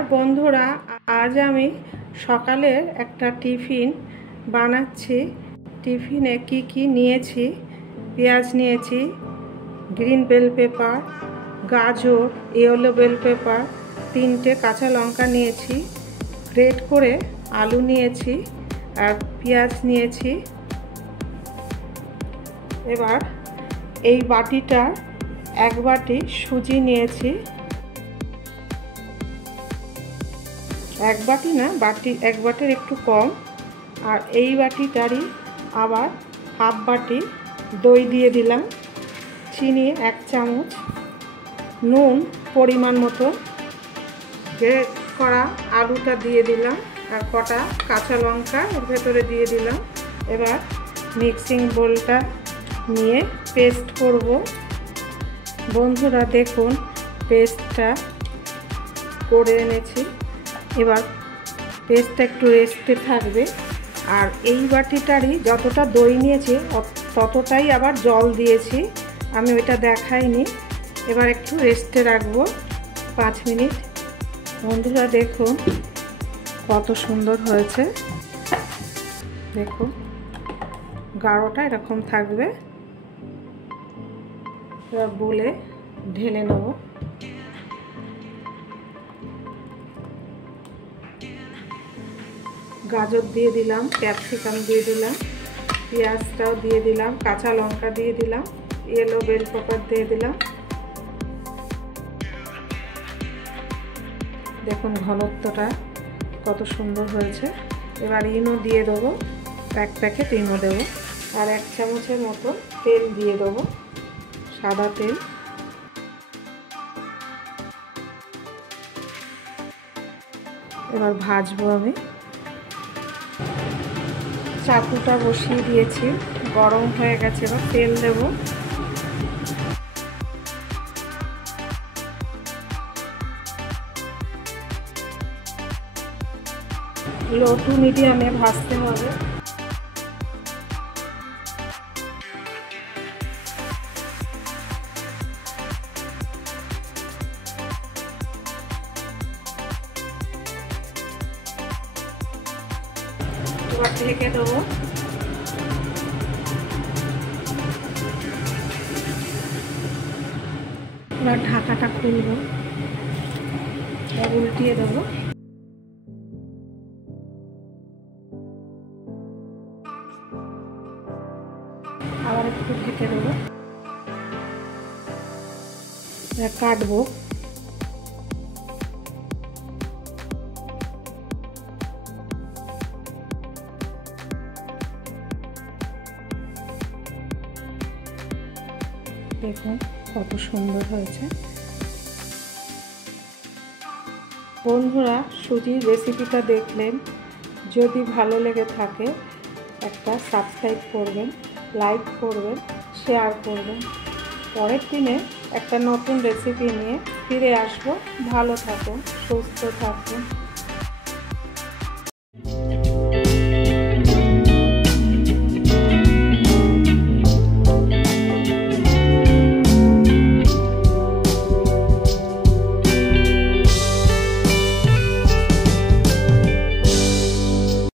নমস্কার বন্ধুরা, আজ আমি সকালের একটা টিফিন বানাচ্ছি। টিফিনে কি নিয়েছি: পেঁয়াজ নিয়েছি, গ্রিন বেল পেপার, গাজর, ইয়েলো বেল পেপার, 3টে কাঁচা লঙ্কা নিয়েছি, গ্রেট করে আলু নিয়েছি আর পেঁয়াজ নিয়েছি। এবার এই বাটিটা 1 বাটি সুজি নিয়েছি। 1 বাটি না, 1 বাটির একটু কম। আর এই বাটিটারই আবার হাফ বাটি দই দিয়ে দিলাম, চিনি 1 চামচ, নুন পরিমাণ মতো, গ্রেট করা আলুটা দিয়ে দিলাম আর কটা কাঁচা লঙ্কা এর ভেতরে দিয়ে দিলাম। এবার মিক্সিং বোলটা নিয়ে পেস্ট করব। বন্ধুরা দেখুন, পেস্টটা করে এনেছি। এবার পেস্টটা একটু রেস্টে থাকবে। আর এই বাটিটারই যতটা দই নিয়েছি ততটাই আবার জল দিয়েছি, আমি ওইটা দেখাইনি। এবার একটু রেস্টে রাখবো 5 মিনিট। বন্ধুরা দেখুন কত সুন্দর হয়েছে। দেখুন গাঢ়টা এরকম থাকবে। এবার বলে ঢেলে নেব। গাজর দিয়ে দিলাম, ক্যাপসিকাম দিয়ে দিলাম, পেঁয়াজটাও দিয়ে দিলাম, কাঁচা লঙ্কা দিয়ে দিলাম, ইয়েলো বেল পেপার দিয়ে দিলাম। দেখুন ঘনত্বটা কত সুন্দর হয়েছে। এবার ইনো দিয়ে দেবো, 1 প্যাকেট ইনো দেবো। আর 1 চামচের মতো তেল দিয়ে দেবো, সাদা তেল। এবার ভাজবো আমি। চাকুটা বসিয়ে দিয়েছি, গরম হয়ে গেছে। এবার তেল দেব। লো টু মিডিয়ামে ভাজতে হবে। এবার ঢেকে দেবো। এবার ঢাকাটা খুলব, উল্টিয়ে দেবো। আবার একটু ঢেকে দেবো। কাটবো। দেখুন কত সুন্দর হয়েছে। বন্ধুরা সুজির রেসিপিটা দেখলেন, যদি ভালো লেগে থাকে একটা সাবস্ক্রাইব করবেন, লাইক করবেন, শেয়ার করবেন। পরের দিনে একটা নতুন রেসিপি নিয়ে ফিরে আসবো। ভালো থাকুন, সুস্থ থাকুন।